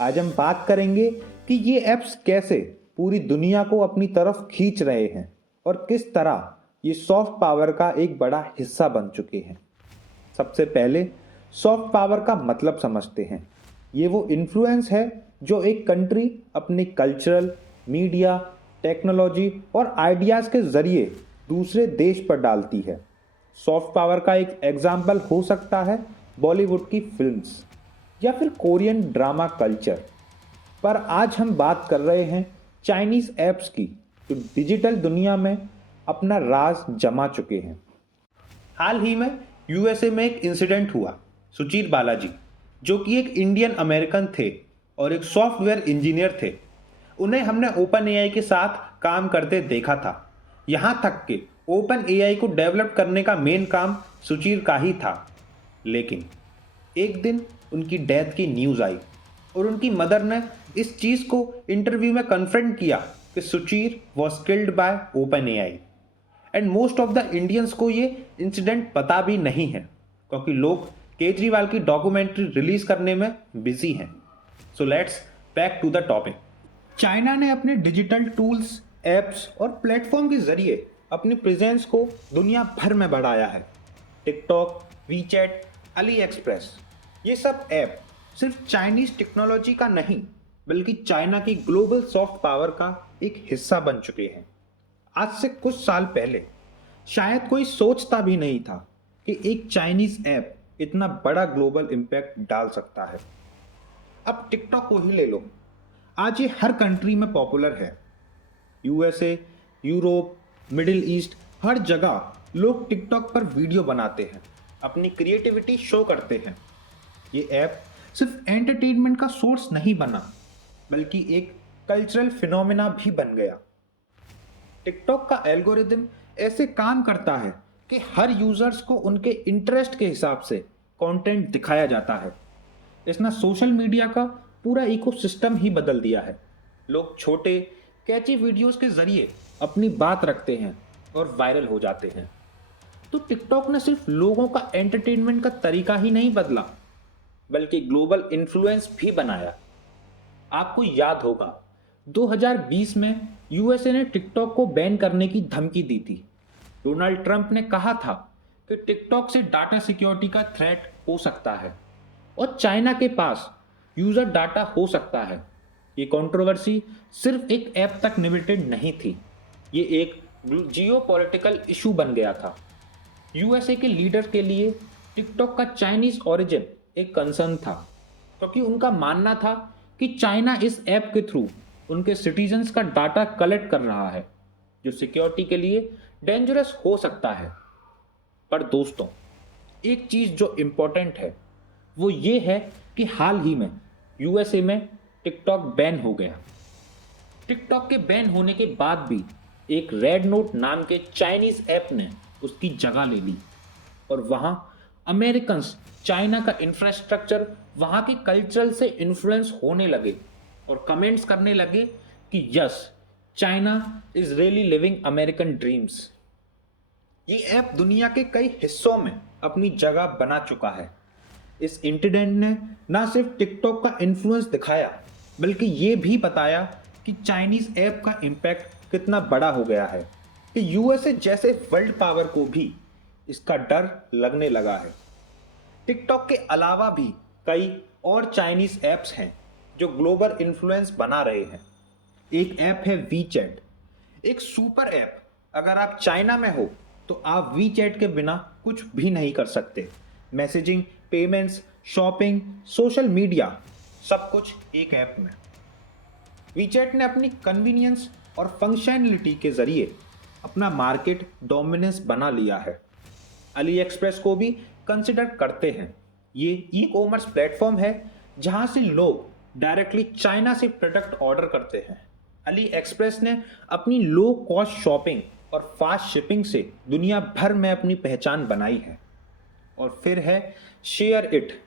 आज हम बात करेंगे कि ये ऐप्स कैसे पूरी दुनिया को अपनी तरफ खींच रहे हैं और किस तरह ये सॉफ्ट पावर का एक बड़ा हिस्सा बन चुके हैं। सबसे पहले सॉफ्ट पावर का मतलब समझते हैं। ये वो इन्फ्लुएंस है जो एक कंट्री अपने कल्चरल, मीडिया, टेक्नोलॉजी और आइडियाज़ के जरिए दूसरे देश पर डालती है। सॉफ्ट पावर का एक एग्जाम्पल हो सकता है बॉलीवुड की फिल्म्स या फिर कोरियन ड्रामा कल्चर। पर आज हम बात कर रहे हैं चाइनीज ऐप्स की, जो डिजिटल दुनिया में अपना राज जमा चुके हैं। हाल ही में यूएसए में एक इंसिडेंट हुआ। सुचीर बालाजी, जो कि एक इंडियन अमेरिकन थे और एक सॉफ्टवेयर इंजीनियर थे, उन्हें हमने ओपन एआई के साथ काम करते देखा था। यहाँ तक कि ओपन एआई को डेवलप करने का मेन काम सुचीर का ही था। लेकिन एक दिन उनकी डेथ की न्यूज़ आई और उनकी मदर ने इस चीज़ को इंटरव्यू में कन्फ्रंट किया कि Suchir was killed by OpenAI. And most of the Indians को ये इंसिडेंट पता भी नहीं है, क्योंकि लोग केजरीवाल की डॉक्यूमेंट्री रिलीज करने में बिजी हैं। So let's back to the topic. China ने अपने डिजिटल टूल्स, एप्स और प्लेटफॉर्म के जरिए अपनी प्रेजेंस को दुनिया भर में बढ़ाया है। टिकटॉक, वीचैट, अली एक्सप्रेस, ये सब ऐप सिर्फ चाइनीज टेक्नोलॉजी का नहीं, बल्कि चाइना की ग्लोबल सॉफ्ट पावर का एक हिस्सा बन चुके हैं। आज से कुछ साल पहले शायद कोई सोचता भी नहीं था कि एक चाइनीज ऐप इतना बड़ा ग्लोबल इम्पैक्ट डाल सकता है। अब टिकटॉक को ही ले लो, आज ये हर कंट्री में पॉपुलर है। यूएसए, यूरोप, मिडिल ईस्ट, हर जगह लोग टिकटॉक पर वीडियो बनाते हैं, अपनी क्रिएटिविटी शो करते हैं। ये ऐप सिर्फ एंटरटेनमेंट का सोर्स नहीं बना, बल्कि एक कल्चरल फिनोमेना भी बन गया। टिकटॉक का एल्गोरिदम ऐसे काम करता है कि हर यूजर्स को उनके इंटरेस्ट के हिसाब से कंटेंट दिखाया जाता है। इसने सोशल मीडिया का पूरा इकोसिस्टम ही बदल दिया है। लोग छोटे कैची वीडियोस के जरिए अपनी बात रखते हैं और वायरल हो जाते हैं। तो टिकटॉक ने सिर्फ लोगों का एंटरटेनमेंट का तरीका ही नहीं बदला, बल्कि ग्लोबल इन्फ्लुएंस भी बनाया। आपको याद होगा 2020 में यूएसए ने टिकटॉक को बैन करने की धमकी दी थी। डोनाल्ड ट्रंप ने कहा था कि टिकटॉक से डाटा सिक्योरिटी का थ्रेट हो सकता है और चाइना के पास यूजर डाटा हो सकता है। ये कंट्रोवर्सी सिर्फ एक ऐप तक लिमिटेड नहीं थी, ये एक जियोपॉलिटिकल इशू बन गया था। यूएसए के लीडर के लिए टिकटॉक का चाइनीज ओरिजिन एक कंसर्न था, क्योंकि उनका मानना था कि चाइना इस ऐप के थ्रू उनके सिटीजन्स का डाटा कलेक्ट कर रहा है, जो सिक्योरिटी के लिए डेंजरस हो सकता है। पर दोस्तों, एक चीज जो इंपॉर्टेंट है वो ये है कि हाल ही में यूएसए में टिकटॉक बैन हो गया। टिकटॉक के बैन होने के बाद भी एक रेड नोट नाम के चाइनीज ऐप ने उसकी जगह ले ली और वहां अमेरिकन्स चाइना का इंफ्रास्ट्रक्चर, वहां के कल्चर से इन्फ्लुएंस होने लगे और कमेंट्स करने लगे कि yes, China is really living American dreams. ये ऐप दुनिया के कई हिस्सों में अपनी जगह बना चुका है। इस इंसिडेंट ने ना सिर्फ टिकटॉक का इन्फ्लुएंस दिखाया, बल्कि ये भी बताया कि चाइनीज ऐप का इम्पैक्ट कितना बड़ा हो गया है कि यूएसए जैसे वर्ल्ड पावर को भी इसका डर लगने लगा है। टिकटॉक के अलावा भी कई और चाइनीज ऐप्स हैं जो ग्लोबल इन्फ्लुएंस बना रहे हैं। एक ऐप है वीचैट, एक सुपर ऐप। अगर आप चाइना में हो तो आप वीचैट के बिना कुछ भी नहीं कर सकते। Messaging, payments, shopping, social media, सब कुछ एक ऐप में। वीचैट ने अपनी कन्वीनियंस और फंक्शनलिटी के जरिए अपना मार्केट डोमिनेंस बना लिया है। अली एक्सप्रेस को भी कंसिडर करते हैं। ये ई कॉमर्स प्लेटफॉर्म है जहां से लोग डायरेक्टली चाइना से प्रोडक्ट ऑर्डर करते हैं। अली एक्सप्रेस ने अपनी लो कॉस्ट शॉपिंग और फास्ट शिपिंग से दुनिया भर में अपनी पहचान बनाई है। और फिर है शेयर इट।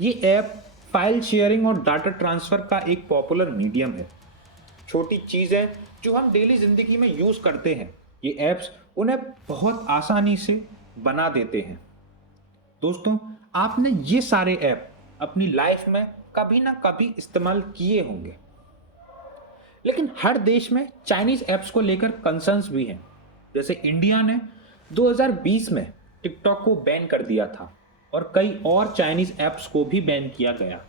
ये ऐप फाइल शेयरिंग और डाटा ट्रांसफर का एक पॉपुलर मीडियम है। छोटी चीज़ें जो हम डेली ज़िंदगी में यूज़ करते हैं, ये ऐप्स उन्हें बहुत आसानी से बना देते हैं। दोस्तों, आपने ये सारे ऐप अपनी लाइफ में कभी ना कभी इस्तेमाल किए होंगे। लेकिन हर देश में चाइनीज ऐप्स को लेकर कंसर्न्स भी हैं। जैसे इंडिया ने 2020 में टिकटॉक को बैन कर दिया था और कई और चाइनीज ऐप्स को भी बैन किया गया।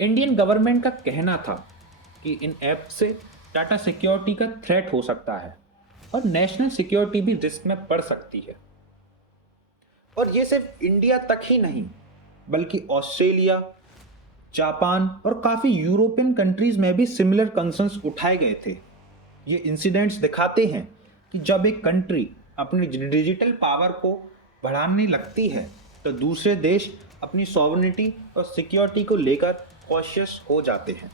इंडियन गवर्नमेंट का कहना था कि इन ऐप्स से डाटा सिक्योरिटी का थ्रेट हो सकता है और नेशनल सिक्योरिटी भी रिस्क में पड़ सकती है। और ये सिर्फ इंडिया तक ही नहीं, बल्कि ऑस्ट्रेलिया, जापान और काफी यूरोपियन कंट्रीज में भी सिमिलर कंसर्न्स उठाए गए थे। ये इंसिडेंट्स दिखाते हैं कि जब एक कंट्री अपनी डिजिटल पावर को बढ़ाने लगती है तो दूसरे देश अपनी सॉवरेनिटी और सिक्योरिटी को लेकर कॉशियस हो जाते हैं।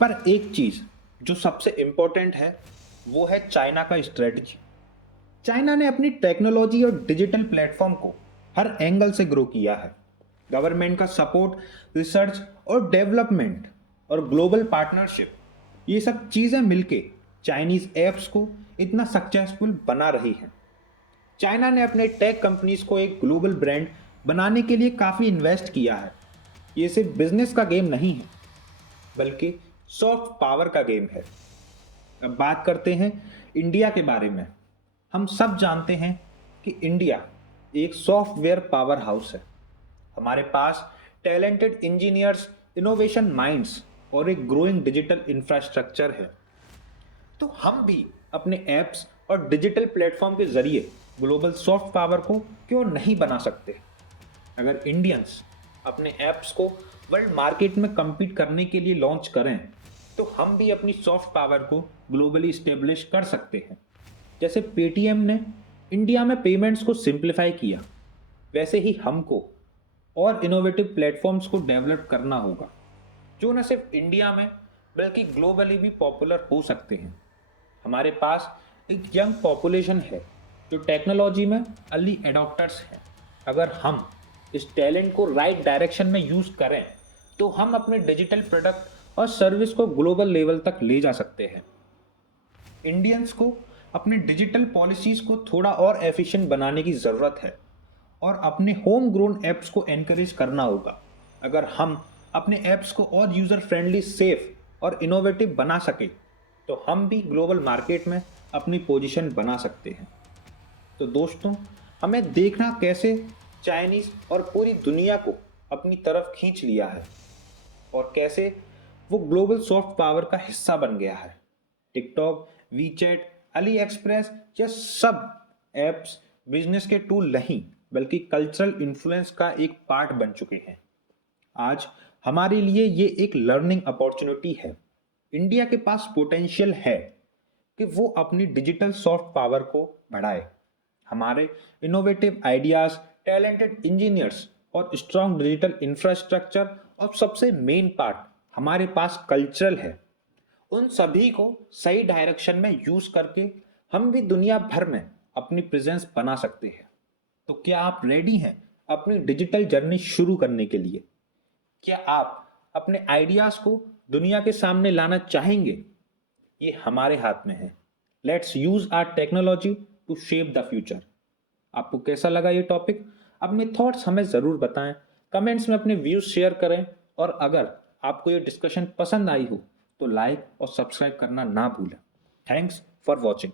पर एक चीज जो सबसे इंपॉर्टेंट है वो है चाइना का स्ट्रेटजी। चाइना ने अपनी टेक्नोलॉजी और डिजिटल प्लेटफॉर्म को हर एंगल से ग्रो किया है। गवर्नमेंट का सपोर्ट, रिसर्च और डेवलपमेंट और ग्लोबल पार्टनरशिप, ये सब चीजें मिलके चाइनीज ऐप्स को इतना सक्सेसफुल बना रही हैं। चाइना ने अपने टेक कंपनीज को एक ग्लोबल ब्रांड बनाने के लिए काफी इन्वेस्ट किया है। ये सिर्फ बिजनेस का गेम नहीं है, बल्कि सॉफ्ट पावर का गेम है। अब बात करते हैं इंडिया के बारे में। हम सब जानते हैं कि इंडिया एक सॉफ्टवेयर पावर हाउस है। हमारे पास टैलेंटेड इंजीनियर्स, इनोवेशन माइंड्स और एक ग्रोइंग डिजिटल इंफ्रास्ट्रक्चर है। तो हम भी अपने ऐप्स और डिजिटल प्लेटफॉर्म के जरिए ग्लोबल सॉफ्ट पावर को क्यों नहीं बना सकते। अगर इंडियंस अपने ऐप्स को वर्ल्ड मार्केट में compete करने के लिए लॉन्च करें तो हम भी अपनी सॉफ्ट पावर को ग्लोबली स्टेब्लिश कर सकते हैं। जैसे पेटीएम ने इंडिया में पेमेंट्स को सिंप्लीफाई किया, वैसे ही हमको और इनोवेटिव प्लेटफॉर्म्स को डेवलप करना होगा जो न सिर्फ इंडिया में बल्कि ग्लोबली भी पॉपुलर हो सकते हैं। हमारे पास एक यंग पॉपुलेशन है जो टेक्नोलॉजी में अर्ली एडॉप्टर्स हैं। अगर हम इस टैलेंट को राइट डायरेक्शन में यूज करें तो हम अपने डिजिटल प्रोडक्ट और सर्विस को ग्लोबल लेवल तक ले जा सकते हैं। इंडियंस को अपने डिजिटल पॉलिसीज को थोड़ा और एफिशिएंट बनाने की ज़रूरत है और अपने होम ग्रोन ऐप्स को एनकरेज करना होगा। अगर हम अपने ऐप्स को और यूज़र फ्रेंडली, सेफ और इनोवेटिव बना सके तो हम भी ग्लोबल मार्केट में अपनी पोजीशन बना सकते हैं। तो दोस्तों, हमें देखना कैसे चाइनीज़ और पूरी दुनिया को अपनी तरफ खींच लिया है और कैसे वो ग्लोबल सॉफ्ट पावर का हिस्सा बन गया है। टिकटॉक, वीचैट, अली एक्सप्रेस, ये सब ऐप्स बिजनेस के टूल नहीं बल्कि कल्चरल इन्फ्लुएंस का एक पार्ट बन चुके हैं। आज हमारे लिए ये एक लर्निंग अपॉर्चुनिटी है। इंडिया के पास पोटेंशियल है कि वो अपनी डिजिटल सॉफ्ट पावर को बढ़ाए। हमारे इनोवेटिव आइडियाज, टैलेंटेड इंजीनियर्स और स्ट्रॉन्ग डिजिटल इंफ्रास्ट्रक्चर और सबसे मेन पार्ट हमारे पास कल्चरल है। उन सभी को सही डायरेक्शन में यूज करके हम भी दुनिया भर में अपनी प्रेजेंस बना सकते हैं। तो क्या आप रेडी हैं अपनी डिजिटल जर्नी शुरू करने के लिए? क्या आप अपने आइडियाज को दुनिया के सामने लाना चाहेंगे? ये हमारे हाथ में है। Let's use our technology to shape the future. आपको कैसा लगा ये टॉपिक? अपने थॉट्स हमें ज़रूर बताएं, कमेंट्स में अपने व्यूज शेयर करें और अगर आपको ये डिस्कशन पसंद आई हो तो लाइक और सब्सक्राइब करना ना भूलें। Thanks for watching.